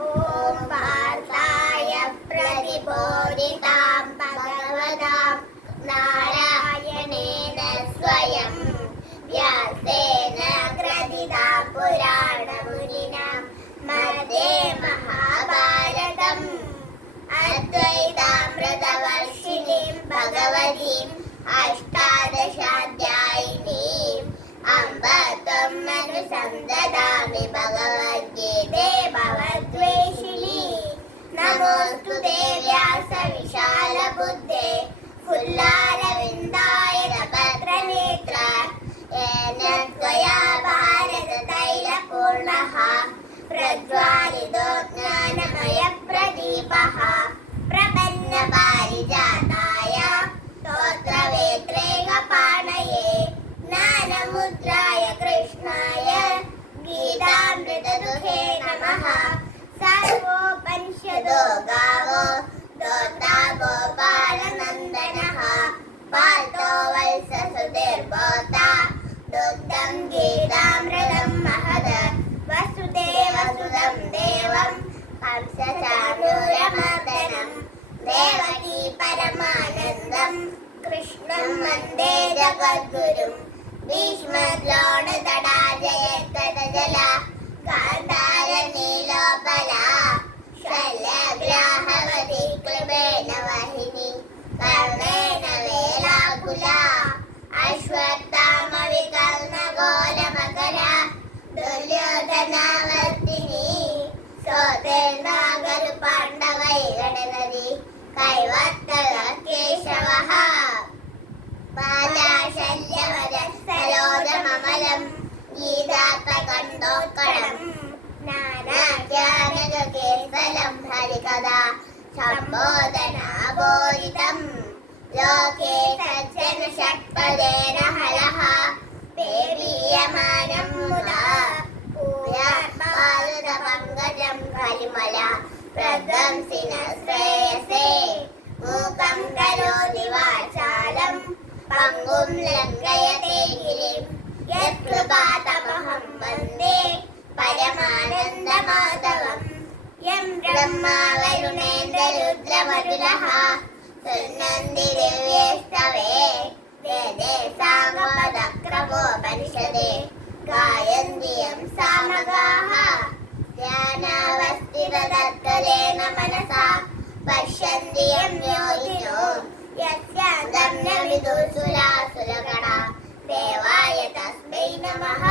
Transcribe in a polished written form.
ഓം പാർത്ഥായ പ്രതിബോധിതാം ഭഗവതാം നാരായണേന സ്വയം വ്യാസേന ഗ്രഥിതാം പുരാണമുനിനാം മധ്യേ മഹാഭാരതം അദ്വൈതാമൃതവർഷിണീം ഭഗവതീം അഷ്ടാദശാധ്യായിനീം അംബ ത്വം അനുസന്ദദാമി ഭഗവദ്ഗീതേ ഭവദ്വേഷിണീ നമോസ്തുതേ വ്യാസ വിശാലബുദ്ധേ ഫുല്ലാരവിന്ദായക ഭദ്രനേത്ര യേന ത്വയാ ഭാരതതൈലപൂർണഃ പ്രജ്വാലിതോ ജ്ഞാനമയപ്രദീപഃ പ്രപന്നപാരിജാതായ സ്തോത്രവേത്രൈകപാണയേ ജ്ഞാനമുദ്രായ കൃഷ്ണായ ഗീതാമൃതദുഹേ നമഃ സർവോപനിഷദോ ഗാവോ ദോതാ ഗോപാലനന്ദനഃ പാർഥോ വത്സസുധീർഭോതാ ദുഗ്ധം ഗീതാമൃതം മഹദ വസുദേവസുതം ദേവം ഹംസചാണൂരമർദനം ദേവകീ പരമാനന്ദം കൃഷ്ണം വന്ദേ ജഗദ്ഗുരും ഭീഷ്മദ്രോണതടാജയതടജല ഗാന്ധാര നീലോപല ശല്യഗ്രാഹവതി ക്ലബേന വഹിനി കർണേന വേലാകുല അശ്വത്ഥാമ വികർണഗോലമകര ദുര്യോധനാവർത്തിനി സോതേർനാഗരു പാണ്ഡവൈഗണനദി കൈവർത്തക കേശവഃ പാദാശല്യമരസരോജമമലം ഗീതാത്മകണ്ഠോത്കടം നാനാജ്ഞാനകേസരം ഹരികഥാ സംബോധനാബോധിതം ലോകേ സജ്ജന ഷട്പദേന ഹരഃ പേവീയമാനം മുദാ ഭാരതപങ്കജം കരിമല പ്രദംസിന ശ്രേയസേ മൂകം കരോതി വാചാലം പങ്കും ലംഘയതേ ഗിരിം യത്കൃപാതമഹം വന്ദേ പരമാനന്ദമാധവം യം ബ്രഹ്മാ വരുണേന്ദ്രരുദ്രമരുലഃ സുനന്ദി ദിവ്യേഷ്ടവേ വേദേ സാമപദക്രമോപനിഷദേ ഗായന്തി യം സാമഗാഃ ധ്യാനാവസ്ഥിതതത്പരേണ മനസാ പശ്യന്തി യം യോഗിനോ യസ്യാന്തം ന വിദുസുരാസുരഗണാ ദേവായ തസ്മൈ നമഃ.